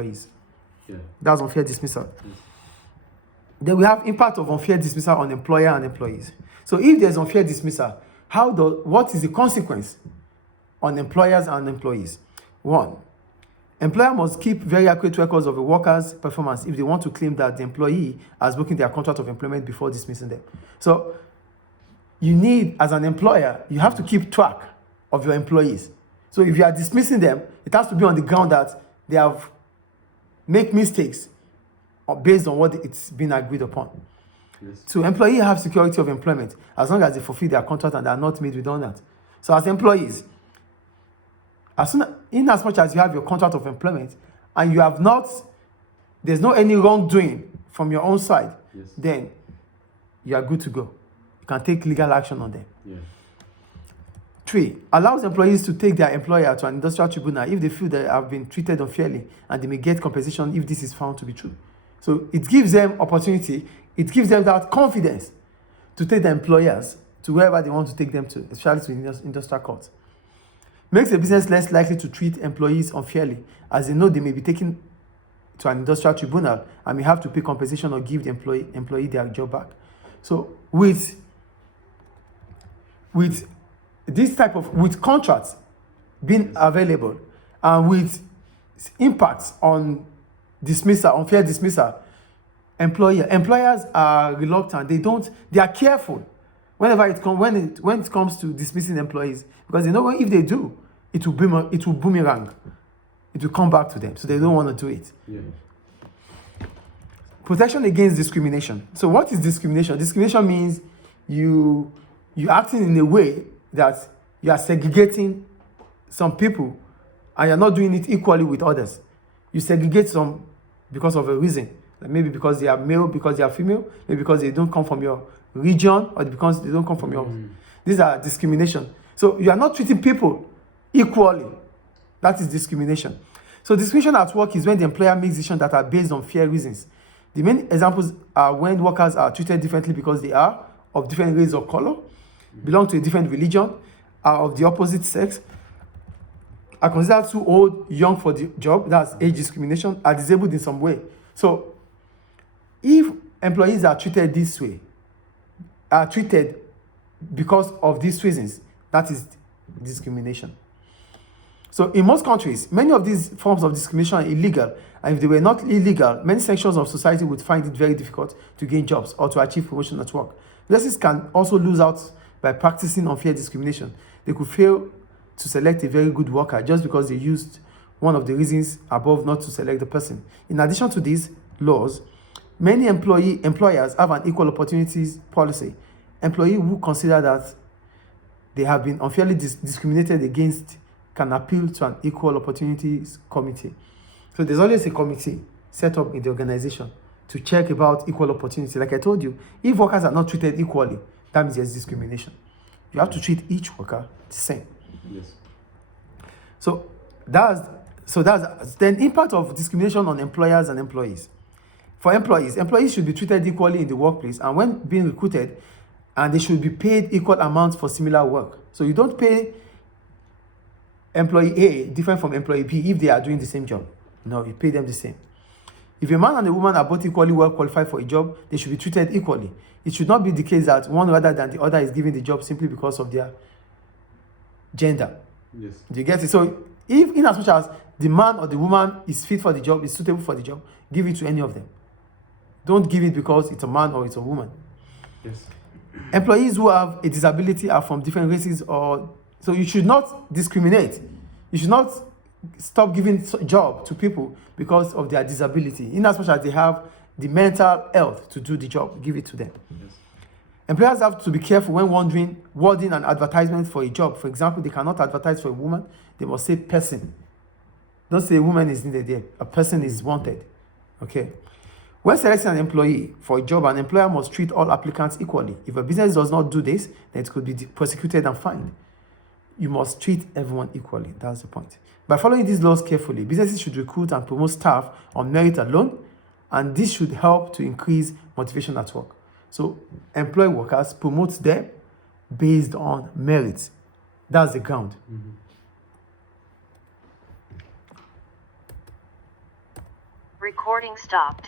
employees. That's unfair dismissal. Then we have impact of unfair dismissal on employer and employees. So if there's unfair dismissal, what is the consequence on employers and employees? 1, employer must keep very accurate records of a worker's performance if they want to claim that the employee has broken their contract of employment before dismissing them. So you need, as an employer, you have to keep track of your employees. So if you are dismissing them, it has to be on the ground that they have made mistakes based on what it's been agreed upon. So employees have security of employment as long as they fulfill their contract and are not made redundant. So as employees, in as much as you have your contract of employment and you have not, there's no any wrongdoing from your own side, then you are good to go. You can take legal action on them. 3, allows employees to take their employer to an industrial tribunal if they feel they have been treated unfairly, and they may get compensation if this is found to be true. So it gives them opportunity, it gives them that confidence to take the employers to wherever they want to take them to, especially to industrial courts. Makes the business less likely to treat employees unfairly, as they know they may be taken to an industrial tribunal and may have to pay compensation or give the employee their job back. So with this type of, with contracts being available and with impacts on dismissal, unfair dismissal, employers are reluctant. They are careful when it comes to dismissing employees, because they know if they do, it will boomerang. It will come back to them, so they don't want to do it. Protection against discrimination. So what is discrimination? Discrimination means you acting in a way that you are segregating some people and you're not doing it equally with others. You segregate some because of a reason. Like maybe because they are male, because they are female, maybe because they don't come from your region, or because they don't come from your... These are discrimination. So you are not treating people equally. That is discrimination. So discrimination at work is when the employer makes decisions that are based on fair reasons. The main examples are when workers are treated differently because they are of different race or color, belong to a different religion, are of the opposite sex, are considered too old, young for the job, that's age discrimination, are disabled in some way. So if employees are treated this way, are treated because of these reasons, that is discrimination. So in most countries, many of these forms of discrimination are illegal, and if they were not illegal, many sections of society would find it very difficult to gain jobs or to achieve promotion at work. Businesses can also lose out by practicing unfair discrimination. They could fail to select a very good worker just because they used one of the reasons above not to select the person. In addition to these laws, many employers have an equal opportunities policy. Employees who consider that they have been unfairly discriminated against can appeal to an equal opportunities committee. So there's always a committee set up in the organization to check about equal opportunity. Like I told you, if workers are not treated equally, that means there's discrimination. You have to treat each worker the same. So that's then impact of discrimination on employers and employees. For employees should be treated equally in the workplace, and when being recruited, and they should be paid equal amounts for similar work. So you don't pay employee A different from employee B if they are doing the same job. No, you pay them the same. If a man and a woman are both equally well qualified for a job, they should be treated equally. It should not be the case that one rather than the other is given the job simply because of their gender. Do you get it? So if in as much as the man or the woman is fit for the job, is suitable for the job, give it to any of them. Don't give it because it's a man or it's a woman. Employees who have a disability are from different races, so you should not discriminate. You should not stop giving job to people because of their disability. In as much as they have the mental health to do the job, give it to them. Employers have to be careful when wording an advertisement for a job. For example, they cannot advertise for a woman. They must say person. Don't say a woman is needed there. A person is wanted. Okay. When selecting an employee for a job, an employer must treat all applicants equally. If a business does not do this, then it could be prosecuted and fined. You must treat everyone equally. That's the point. By following these laws carefully, businesses should recruit and promote staff on merit alone, and this should help to increase motivation at work. So employ workers, promote them based on merit. That's the ground. Recording stopped.